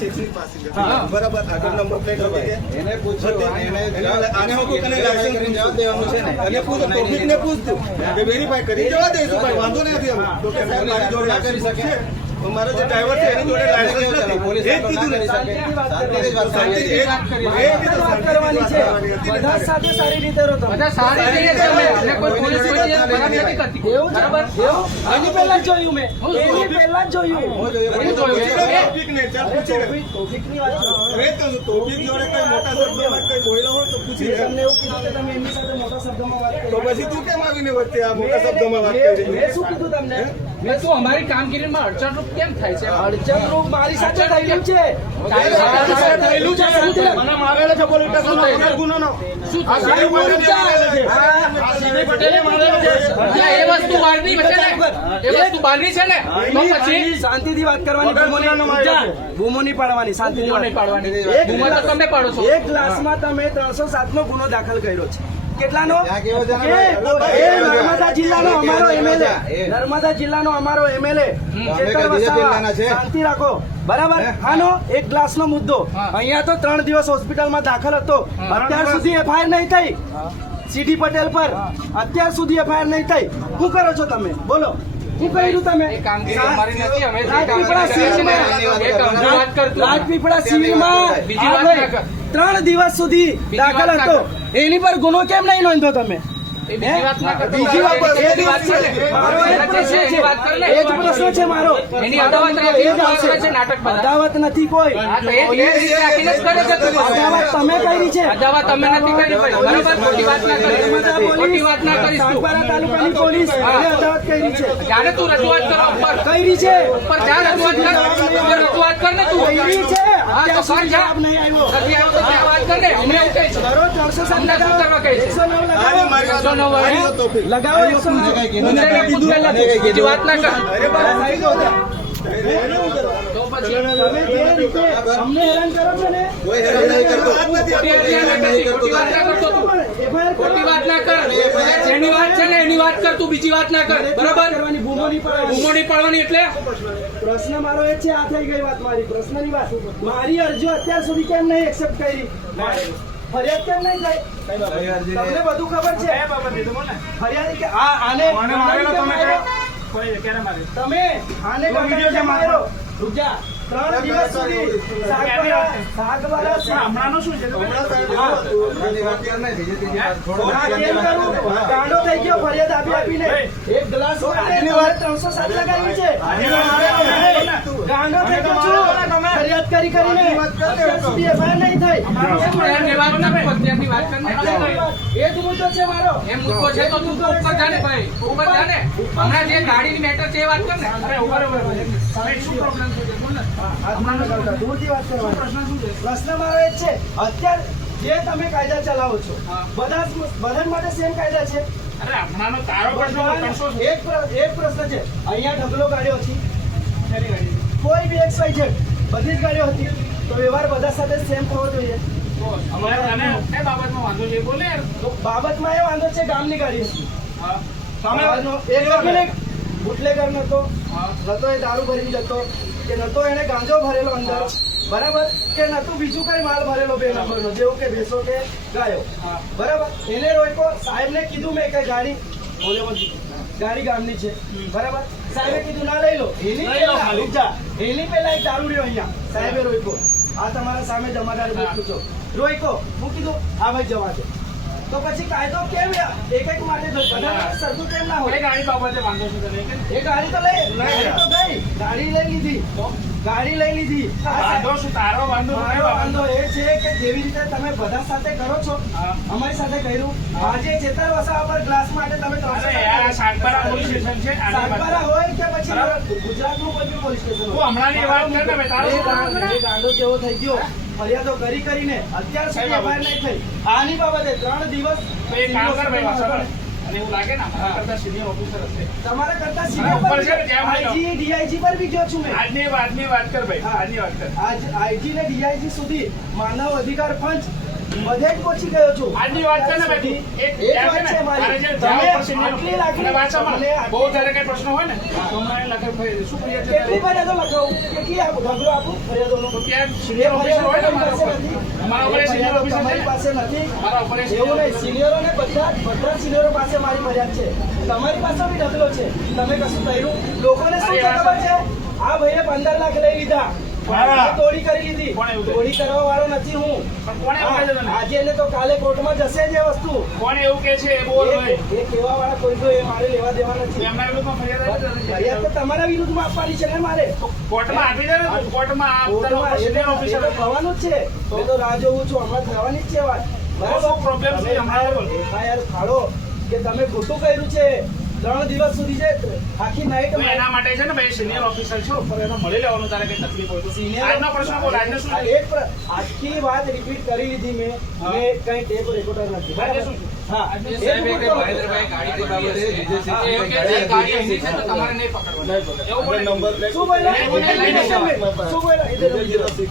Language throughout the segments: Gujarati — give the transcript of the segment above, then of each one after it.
શૈક્ષણિક પાસિંગ બરાબર આગળ નંબર પ્લેટ હતી કે એને પૂછ્યું આને હું કને લાયસન્સ જવાબ દેવાનું છે ને અને પૂછ ટોપિકને પૂછતું કે વેરીફાઈ કરી જવા દઈશું ભાઈ વાંધો નથી અમે તો કે સાહેબ મારી જોડે કરી શકે મારો જે ડ્રાઈવર છે એની જોડે લાયસન્સ નથી એ જ કીધું ને વાત કરવાની છે બધા સાથે સારી રીતે રહો તમે બધા સારી રીતે તમે અને કોઈ પોલીસ કોઈ ખરાબ નથી કરતી એવું છે બરાબર એની પહેલા જ જોયું મેં એની પહેલા જ જોયું ટોપિકને ચાલ પૂછી લે ટોપિકની વાત કરો હવે તો ટોપિક જોડે કઈ મોટા શબ્દમાં કઈ બોલ્યો હોય તો પૂછી લે તમને એવું કીધું કે તમે એમની સાથે મોટા શબ્દોમાં વાત કરી તો પછી તું કેમ આવીને વચ્ચે આ મોટા શબ્દોમાં વાત કરી મેં શું કીધું તમને મેં તો અમારી કામગીરીમાં અડચણરૂપ કેમ થાય છે અડચણરૂપ મારી સાથે થયેલું છે થયેલું છે મને મારેલો છે પોલીસ સ્ટેશનમાં ગુનો શું આ સાહેબ મને મારેલો છે આ સીધી પટેલે મારેલો છે એટલે એ વસ્તુ બહારની છે ને એ વસ્તુ બહારની છે ને તો પછી શાંતિથી વાત કરવાની બૂમો નહીં પાડવાની શાંતિથી વાત નહીં પાડવાની બૂમો તો તમે પાડો છો એક ક્લાસમાં તમે 307 નો ગુનો દાખલ કર્યો છે કેટલાનો નર્મદા જિલ્લાનો અમારો એમએલએ નર્મદા જિલ્લાનો અમારો એમએલએ શાંતિ રાખો બરાબર આનો એક ક્લાસનો મુદ્દો અહીંયા તો 3 દિવસ હોસ્પિટલમાં દાખલ હતો અત્યાર સુધી એફઆઈઆર નહીં થઈ સીડી પટેલ પર અત્યાર સુધી એફઆઈઆર નહીં થઈ શું કરો છો તમે બોલો શું કર્યું તમે રાજપીપળા સિવિલમાં 3 દિવસ સુધી દાખલ હતો એની પર ગુનો કેમ નહીં નોંધો તમે બીજી વાત પ્રશ્ન છે મારો અદાવત નથી કોઈ અદાવત તમે કરી છે સાગબારા તાલુકાની પોલીસ અદાવત કરી છે જાણે તું રજૂઆત કરો ઉપર કરી છે ઉપર જા રજૂઆત કર રજૂઆત કર ને તું કરી છે હા તો સર જા જવાબ નહીં આવ્યો નથી આવ્યો તો ત્યાં વાત કર ને અમને એવું કહે છે કરો 307 અમને શું કરવા કહે છે 109 લગાવો 109 બીજી વાત ના કર તો પછી તમે જે રીતે અમને હેરાન કરો છો ને કોઈ હેરાન નહીં કરતો ખોટી વાત ના કરતો તું ખોટી વાત ના કર જેની વાત છે ને એની વાત કર તું બીજી વાત ના કર બરાબર કરવાની બૂમો નહીં બૂમો નહીં પાડવાની એટલે પ્રશ્ન મારો એ છે આ થઈ ગઈ વાત મારી પ્રશ્નની વાત મારી અરજીઓ અત્યાર સુધી કેમ નહીં એક્સેપ્ટ કરી ફરિયાદ કેમ નહીં થઈ તમને બધું ખબર છે ફરિયાદ કે આને તમે આને માર્યો રૂજા 3 દિવસ સુધી હમણાંનો શું છે ગાંડો થઈ ગયો ફરિયાદ આપીને એક ગ્લાસ 307 લગાવી છે ગાંડો થઈ ગયો છું ફરિયાદ કરીને અત્યાર સુધી એફઆઈઆર નહીં થઈ એ જ મુદ્દો છે મારો એમ મુદ્દો છે તો તું ઉપર જાને ભાઈ ઉપર જાને હમણાં જે ગાડીની મેટર છે એ વાત કર ને અરે ઉપર શું પ્રોબ્લેમ છે બોલ ને પ્રશ્ન મારો એ છે અત્યારે જે તમે કાયદા ચલાવો છો બધા માટે સેમ કાયદા છે અરે હમણાંનો તારો પ્રશ્ન એક પ્રશ્ન છે અહીંયા ઢગલો ગાડીઓ હતી કોઈ બી XYZ બધી જ ગાડીઓ હતી તો વ્યવહાર બધા સાથે સેમ થવો જોઈએ બાબતમાં એ વાંધો છે ગામની ગાડી હતી બુટલેગર નતો એ દારૂ ભરીને જતો કે નતો એને ગાંજો ભરેલો અંદર બરાબર કે નતું બીજું કઈ માલ ભરેલો 2 નંબરનો જેવું કે ભેંસો કે ગાયો બરાબર એને રોક્યો સાહેબને કીધું મેં કે ગાડી ગાડી ગામની છે બરાબર સાહેબે કીધું ના લઈ લો એની પહેલા એક દારૂ રહ્યો અહીંયા સાહેબે રોક્યો આ તમારા સામે જમાદાર બેઠું છો રોક્યો હું કીધું હા ભાઈ જવા દો તો પછી કાયદો કેમ એક માટે સરખું કેમ ના હોય ગાડી બાબતે વાંધો છે તને એ ગાડી તો ગઈ ગાડી લઈ લીધી વાંધો શું તારો વાંધો વાંધો એ છે કે જેવી રીતે તમે બધા સાથે કરો છો અમારી સાથે કર્યું આજે જેતર વસાવા પર ગ્લાસ માટે તમે સાગબારા પોલીસ સ્ટેશન છે સાગબારા હોય કે પછી ગુજરાતનું કોઈ બી પોલીસ સ્ટેશન તું હમણાંની વાત કર ને તારો ગાંડો જેવો થઈ ગયો ફરિયાદો કરીને અત્યાર સુધી એફઆઈઆર નહીં થઈ આની બાબતે 3 દિવસ કામ કર ભાઈ અને એવું લાગે ને અમારા કરતા સિનિયર ઓફિસર હશે તમારા કરતા સિનિયર આઈજી ડીઆઈજી પર બી ગયો છું મેં આજની વાત કર ભાઈ આજની વાત કર આજ આઈજી ને ડીઆઈજી સુધી માનવ અધિકાર પંચ બધે જ પહોંચી ગયો છું. આજની વાત છે ને ભાઈ, એક વાત છે મારી. તારે જે તમે જવાબ પર સિનિયર આટલી લાગણી- અને વાંચોમાં મને આટલી- બહુ જ્યારે કઈ પ્રશ્ન હોય ને તો હમણાં એ લખે ભાઈ શું કરીએ છીએ કેટલી ફરિયાદો લખાવું? કેટલી ઢગલો આપું ફરિયાદોનો? તો ત્યાં સિનિયર ઓફિસર હોય ને મારા ઉપર નથી. અમારા ઉપર સિનિયર ઓફિસર તમારી છે પાસે નથી. મારા ઉપર એવું નહીં, સિનિયરોને બધા સિનિયરો પાસે મારી ફરિયાદ છે. તમારી પાસે બી ઢગલો છે. તમે કશું કર્યું? લોકોને શું છે ખબર છે? આ ભાઈએ 15 લાખ લઈ લીધા. હા. ચોરી કરી લીધી. કોણે એવું ચોરી કરવા વાળો નથી હું. પણ કોણે એવું કહે છે તને? આજે ને તો કાલે કોર્ટમાં જશે જ એ વસ્તુ. કોણે એવું કે છે એ બોલ ભાઈ એ કહેવા વાળા કોઈ તો એ મારે લેવા દેવા નથી. એમના વિરુદ્ધમાં ફરિયાદ આવી નથી. ફરિયાદ તો તમારા વિરુદ્ધમાં આપવાની છે ને મારે. કોર્ટમાં આપી દે ને તું. કોર્ટમાં કોર્ટમાં એ સિનિયર તો ઓફિસર થવાનું જ છે. મેં તો રાહ જોઉં છું. હમણાં થવાની જ છે વાત. શું problem છે? હમણાં બોલ. FIR ફાડો કે તમે ખોટું કર્યું છે. 3 દિવસ સુધી છે આખી નાઈટ તો એના માટે છે ને ભાઈ સિનિયર ઓફિસર છો પણ એને મળી લેવાનું તારે કઈ તકલીફ હોય તો Senior- આજનો પ્રશ્ન બોલ આજનો શું છે? આખી વાત રિપીટ કરી લીધી મેં. કઈ ટેપ રેકોર્ડર નથી. આજે શું છે? હા આજે એ સાહેબ report કે કરો. મહેન્દ્રભાઈ ગાડી બાબતે એ એવું કે જે ગાડી અહીંની છે તો તમારે નહીં પકડવાની. એવું બોલે. નંબર પ્લેટ શું બોલ્યા? નહીં, નહીં, નહીં, નહીં. શું બોલ્યા?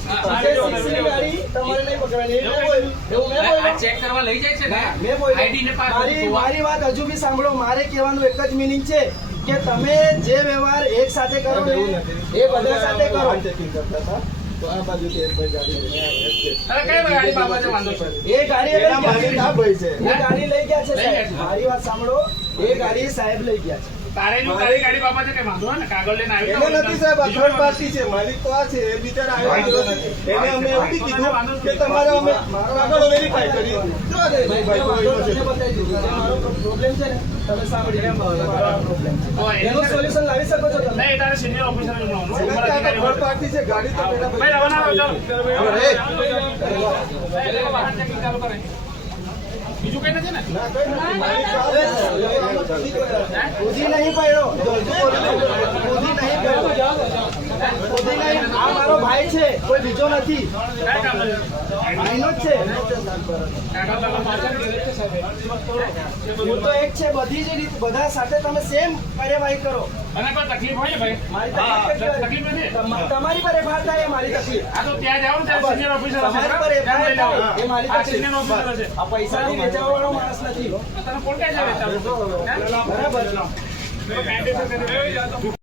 હા, આજે 6 ની ગાડી તમારે નહીં પકડવાની. એવું મેં બોલ્યું. એવું મેં આ બોલ્યું. ચેક કરવા લઈ જાય છે ને મેં બોલ્યું. આઈડી ને પાસ મારી વાત હજુ બી સાંભળો. મારે કહેવાનું એક જ મિનિંગ છે કે તમે જે વ્યવહાર એક સાથે કરો ને એ બધા સાથે કરો. ચેકિંગ કરતા હતા તો આ બાજુથી એક ભાઈ ગાડી લઈને આવ્યા. અરે કઈ ગાડી બાબતે વાંધો છે? એ ગાડી લઈ એના માલિક ગયા આ ભાઈ છે. એ ગાડી લઈ ગયા છે લઈ ગયા સાહેબ. છે. મારી વાત સાંભળો. એ ગાડી સાહેબ લઈ ગયા છે. તારે જો તારી ગાડી બાબતે કઈ વાંધો હોય ને કાગળ લઈને આવી એને નથી સાહેબ, આ થર્ડ પાર્ટી છે. માલિક તો આ છે. એ બિચારા આવ્યો નથી. એને અમે એવું બી કીધું કે તમારે અમે કાગળો વેરીફાઈ કરી. જવા દે ભાઈ, ભાઈ કોઈ તમને નથી. બતાવી દીધું. જે મારો પ્રોબ્લેમ છે ને તમે સાંભળી લો. મારો પ્રોબ્લેમ છે. તો એનું સોલ્યુશન લાવી શકો છો તમે. નહીં તારે સિનિયર ઓફિસર મળવાનું એને ઉપર કે આ તો અધિકારી થર્ડ હોય. પાર્ટી છે. ગાડી તો પેલા ભાઈ રવાના રહો ચાલો. અરે, ભાઈ, લોકો વાહન ચેકિંગ ચાલુ કરે. બીજું કઈ નથી ને ના, કઈ નથી. માલિક તો આ છે. ખુદી નહીં પડ્યો. ખુદી નહીં પડ્યો. ખુદી નહીં. આ મારો ભાઈ છે. કોઈ બીજો નથી. કઈ કામ નથી. ભાઈનો જ છે. કાગળ બાગળ પાછળ કરી છે સાહેબ. હું તો એક છે. બધી જ રીત બધા સાથે તમે સેમ કાર્યવાહી કરો. અને કોઈ તકલીફ હોય ને ભાઈ મારી હા, તકલીફ તકલીફ નથી. તમારી પર FIR થાય એ મારી તકલીફ. આ તો ત્યાં જાવ ને ત્યાં સિનિયર ઓફિસર હશે તમારી પર બરાબર? ત્યાં FIR લઈ લેવાનું. થાય એ મારી આ તકલીફ. સિનિયર ઓફિસર હશે આ પૈસાથી વેચાવા વાળો માણસ નથી. તને કોણ કહે છે વેચાવું? હે? બરાબર. તો કાયદેસર કરી.